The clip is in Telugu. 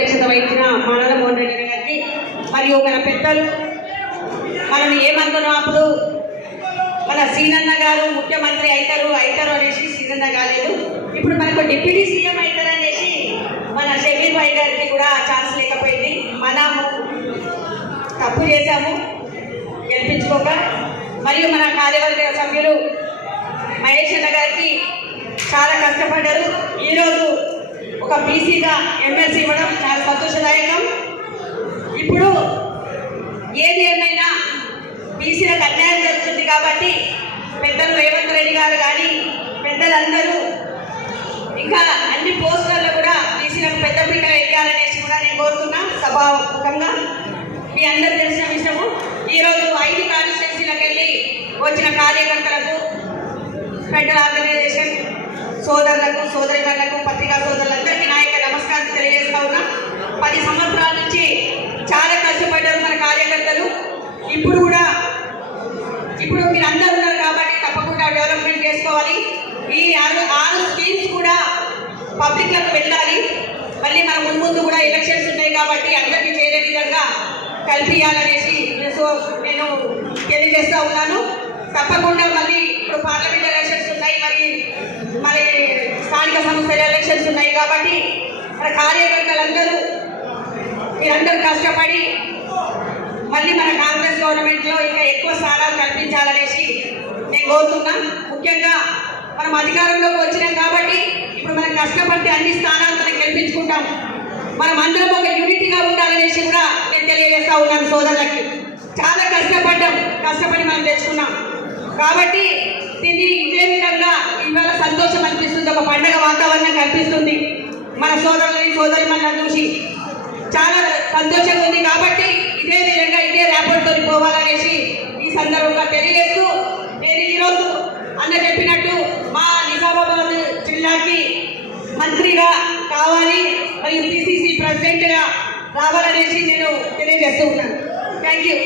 అధ్యక్షత వహించిన మానవ మోహన్ రెడ్డి గారికి మరియు మన పెద్దలు మనల్ని ఏమనుకున్నప్పుడు మన సీనన్న గారు ముఖ్యమంత్రి అవుతారు అనేసి సీనన్న కాలేదు. ఇప్పుడు మనకు డిప్యూటీ సీఎం అవుతారు అనేసి మన షబీర్ భాయ్ గారికి కూడా ఛాన్స్ లేకపోయింది. మనము తప్పు చేశాము గెలిపించుకోక. మరియు మన కార్యవర్గ సభ్యులు మహేష్ అన్న గారికి చాలా కష్టపడ్డారు. ఈరోజు ఒక బీసీగా ఎమ్మెల్సీ ఇవ్వడం చాలా సంతోషదాయకం. ఇప్పుడు ఏది ఏమైనా బీసీలకు అన్యాయం జరుగుతుంది కాబట్టి పెద్దలు రేవంత్ రెడ్డి గారు కానీ పెద్దలందరూ ఇంకా అన్ని పోస్టులలో కూడా బీసీలకు పెద్ద పీట వేయాలనేసి కూడా నేను కోరుతున్నా. సభాముఖంగా మీ అందరూ తెలిసిన విషయము, ఈరోజు 5 కాన్స్టిట్యున్సీలకు వెళ్ళి వచ్చిన కార్యకర్తలకు, ఫెడరల్ ఆర్గనైజేషన్ సోదరులకు, సోదరిమణులకు, పత్రికా సోదరులందరికీ నా యొక్క నమస్కారం తెలియజేస్తా ఉన్నా. 10 సంవత్సరాల నుంచి చాలా కష్టపడ్డారు మన కార్యకర్తలు. ఇప్పుడు మీరు అందరూ ఉన్నారు కాబట్టి తప్పకుండా డెవలప్మెంట్ చేసుకోవాలి. ఈ 6 స్కీమ్స్ కూడా పబ్లిక్లకు వెళ్ళాలి. మళ్ళీ మన ముందు కూడా ఎలక్షన్స్ ఉన్నాయి కాబట్టి అందరికీ చేరే విధంగా కల్పించాలనేసి నేను తెలియజేస్తా ఉన్నాను. తప్పకుండా మళ్ళీ ఇప్పుడు పార్లమెంట్ ఎలక్షన్స్ ఉన్నాయి, మరి స్థానిక సంస్థల ఎలక్షన్స్ ఉన్నాయి కాబట్టి మన కార్యకర్తలందరూ మీరందరూ కష్టపడి మళ్ళీ మన కాంగ్రెస్ గవర్నమెంట్లో ఇంకా ఎక్కువ స్థానాలు కల్పించాలనేసి నేను కోరుతున్నా. ముఖ్యంగా మనం అధికారంలోకి వచ్చినాం కాబట్టి ఇప్పుడు మనం కష్టపడితే అన్ని స్థానాలు మనం గెలిపించుకుంటాం. మనం అందరం ఒక యూనిటీగా ఉండాలనేసి కూడా నేను తెలియజేస్తా ఉన్నాను సోదరులకి. చాలా కష్టపడి మనం తెచ్చుకున్నాం కాబట్టి దీన్ని ఇదే విధంగా ఇవాళ సంతోషం అనిపిస్తుంది, ఒక పండగ వాతావరణం కనిపిస్తుంది. మన సోదరిమణులను చూసి చాలా సంతోషంగా ఉంది కాబట్టి ఇదే విధంగా ఇదే ర్యాపోర్ట్తో పోవాలనేసి ఈ సందర్భంగా తెలియజేస్తూ, నేను ఈరోజు అన్న చెప్పినట్టు మా నిజామాబాద్ జిల్లాకి మంత్రిగా కావాలి మరియు పిసిసి ప్రెసిడెంట్గా రావాలనేసి నేను తెలియజేస్తూ ఉన్నాను. Thank you.